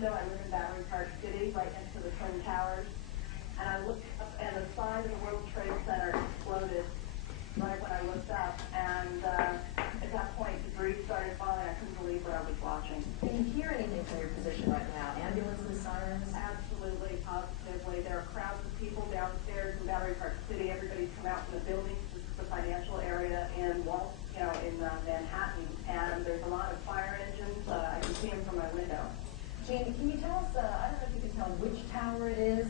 I live in Battery Park City, right next to the Twin Towers, and I looked up, and the side of the World Trade Center exploded right when I looked up, and at that point, debris started falling. I couldn't believe what I was watching. Can you hear anything from your position right now? Ambulances, sirens? Absolutely, positively. There are crowds of people downstairs in Battery Park City. Everybody's come out from the buildings. This is the financial area in Manhattan, and there's a lot of fire engines. I can see them from my window. Jamie, can you tell us, I don't know if you can tell which tower it is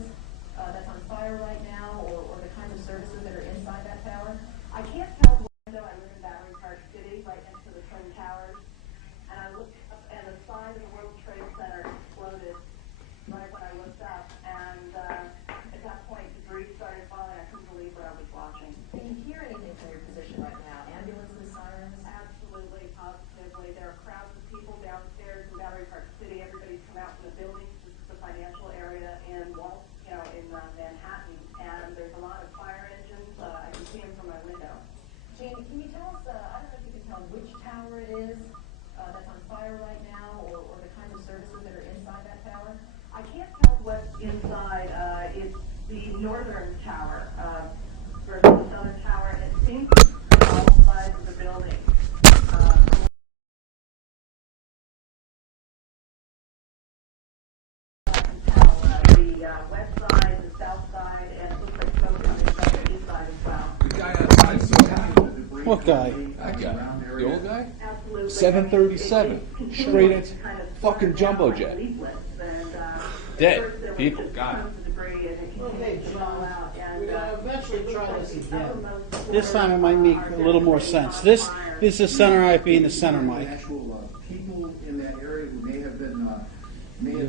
that's on fire right now, or the kinds of services that are inside that tower? I can't tell what window. I live in Battery Park City, right next to the Twin Towers, and I looked up, and the side of the World Trade Center exploded right when I looked up, and at that point, debris started falling. I couldn't believe what I was watching. Can you hear anything from your position right now? Ambulances, sirens? Absolutely, positively. There are crowds of people downstairs in Battery Park City. Everybody's come out from the buildings. This is the financial area in Manhattan, and there's a lot of fire engines. I can see them from my window. Jamie, can you tell us, I don't know if you can tell which tower it is that's on fire right now, or the kinds of services that are inside that tower? I can't tell what's inside. It's the northern tower versus the southern tower, and it seems to be on all sides of the building. The west side, the south side, and it looks like smoke coming from the east side as well. The guy outside, so What guy? that guy, the old guy? Absolutely. 737, straight at fucking jumbo jet. Dead people, gone. Okay, John, we'll eventually try this again. This time it might make a little more sense. This is center IP and the center mic. Actual people in that area who may have been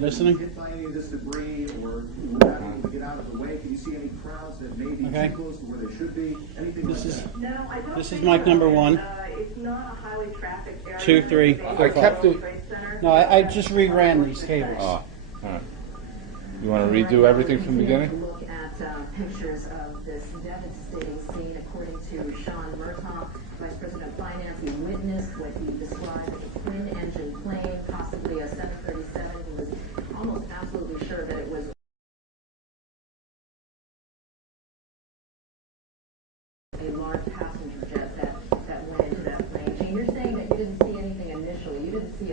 listening? hit by any of this debris, or who were not able to get out of the way. Can you see any crowds that may be Okay. too close to where they should be? Anything This like is that? No, I don't. This is think mic so. number one. It's not a highly trafficked area. 2, 3, I kept it. No, I just reran these cables. Oh, all right. You want to redo everything from the beginning? Look at pictures of this devastating scene. According to Sean Murtaugh, Vice President of Finance, he witnessed what he described as a twin-engine plane, possibly a 737. He was almost absolutely sure that it was a large passenger jet that went into that plane. Jane, you're saying that you didn't see anything initially. You didn't see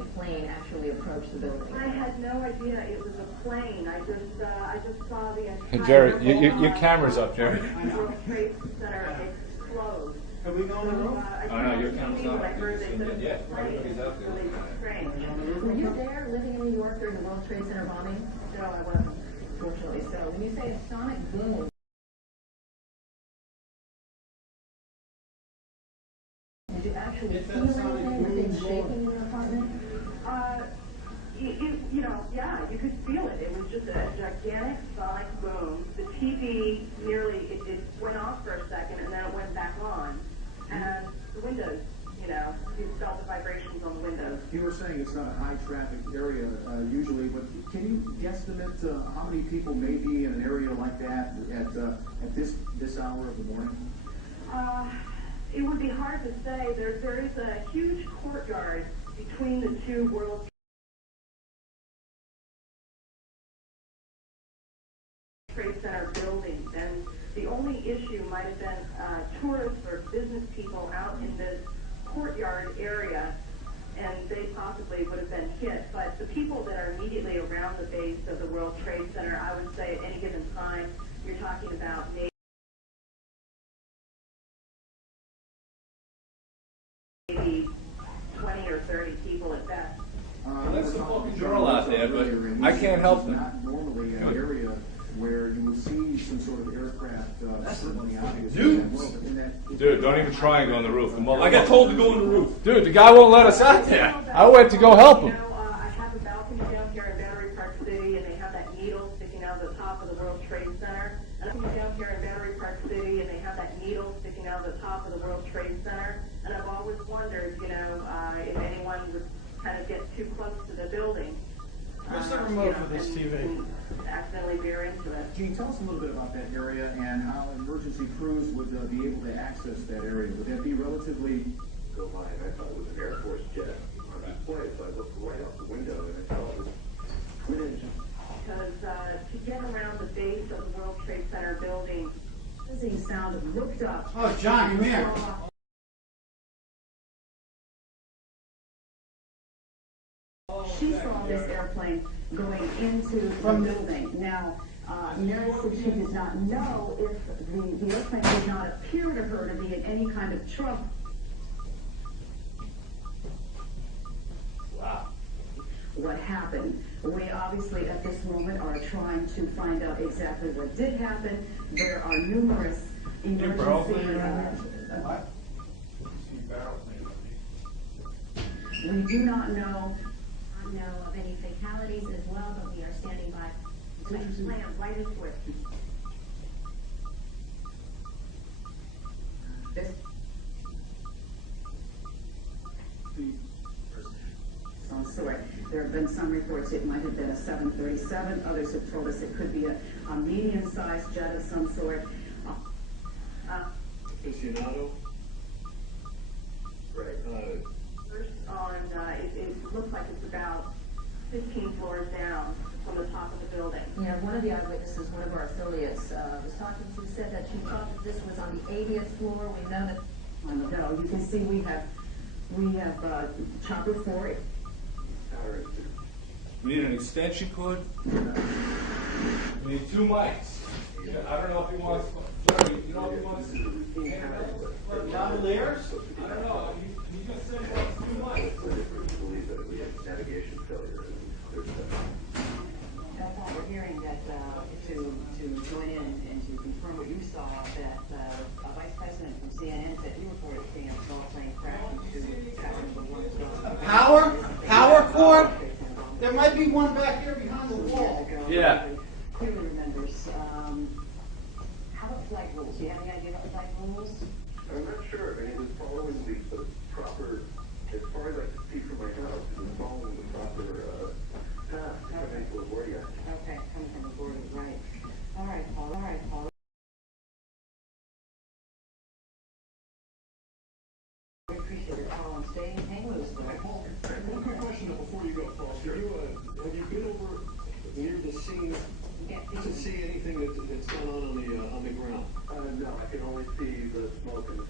a plane actually approach the building. I had no idea it was a plane. I just saw the entire Jerry, your camera's up, Jerry. World Trade Center explode. Are we going to the room? Oh, no, your camera's When up. I heard they said it was Yeah, a plane, everybody's out there. really strange. Were you there living in New York during the World Trade Center bombing? No, I wasn't. Fortunately so. When you say a sonic boom, did you actually If feel that sonic anything? Were boom things is shaking in your apartment? Yeah, you could feel it. It was just a gigantic sonic boom. The TV it went off for a second and then it went back on. And the windows, you felt the vibrations on the windows. You were saying it's not a high traffic area usually, but can you guesstimate how many people may be in an area like that at this hour of the morning? It would be hard to say. There is a huge courtyard between the two World Trade Center buildings, and the only issue might have been tourists or business people out in this courtyard area, and they possibly would have been hit. But the people that are immediately around the base of the World Trade Center, I would say at any given time, you're talking about maybe 20 or 30 people at best. There's some fucking girl out there, but I can't help them. Not normally an area where you will see some sort of aircraft circling out. Dude, don't even try and go on the roof. I got told to go on the roof. Dude, the guy won't let us out there. I went to go help him. I have a balcony down here in Battery Park City, and they have that needle sticking out of the top of the World Trade Center. And I'm down here in Battery Park City, and they have that needle sticking out of the top of the World Trade Center. And I've always wondered, if anyone would kind of get too close to the building. Where's the remote for this TV? and accidentally veer into it. Can you tell us a little bit about that area and how emergency crews would be able to access that area? Would that be relatively go by, and I thought it was an Air Force jet on display, so I looked right out the window and I saw it was twin engine. Because to get around the base of the World Trade Center building, Buzzing sound looked up. Oh, John, come here. She saw this airplane going into the building. Now, Mary said she did not know if the airplane did not appear to her to be in any kind of trouble. Wow. What happened? We obviously at this moment are trying to find out exactly what did happen. There are numerous emergency. We do not know Of any fatalities as well, but we are standing by. slammed right into it. this. Some sort. There have been some reports it might have been a 737. Others have told us it could be a medium-sized jet of some sort. Aficionado? Right. First on, it looks like it's about 15 floors down from the top of the building. Yeah, one of the eyewitnesses, one of our affiliates, was talking to, said that she thought that this was on the 80th floor. We know that. No, you can see we have chopper 4. We need an extension cord. We need 2 mics. I don't know if he wants. Jerry, you know if he wants. Cavaliers? I don't know. He just said he wants 2 mics. Believe that we have navigation failure and other stuff. That's why we're hearing that, to join in and to confirm what you saw, that a vice president from CNN said he reported seeing a small plane crash into Power cord? There might be one back here behind the wall. Yeah. Clearly remembers. How about flight rules? Do you have any idea about the flight rules? I'm not sure. I mean, it was following the proper, as far as I could see from my house, it was following the proper path coming to LaGuardia. Okay, coming from the board, right. All right, Paul. All right, Paul. We appreciate your call and stay hang loose, though. One quick question before you go, Paul. Have you been over near the scene to see anything that's going on the ground? No, I can only see the smoke and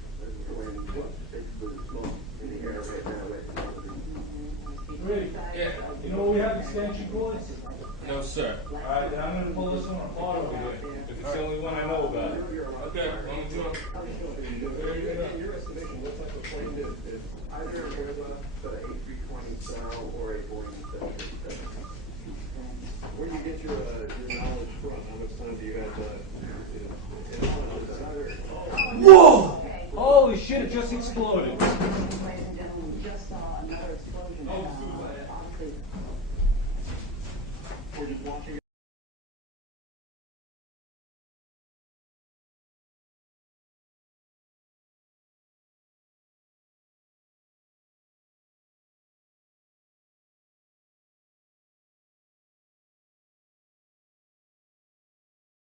basically the smoke in the air right now. Great. Yeah. You know we have extension cords? No, sir. All right, then I'm gonna pull this one apart over here. If it's the only one I know about. Okay. I'm doing. In your estimation, what type of plane did either an Airbus, an A320 style, or a Boeing 737? Where do you get your knowledge from? How much time do you have Whoa! Holy shit! It just exploded. Ladies and gentlemen, we just saw another explosion. Oh, Obviously, We're just watching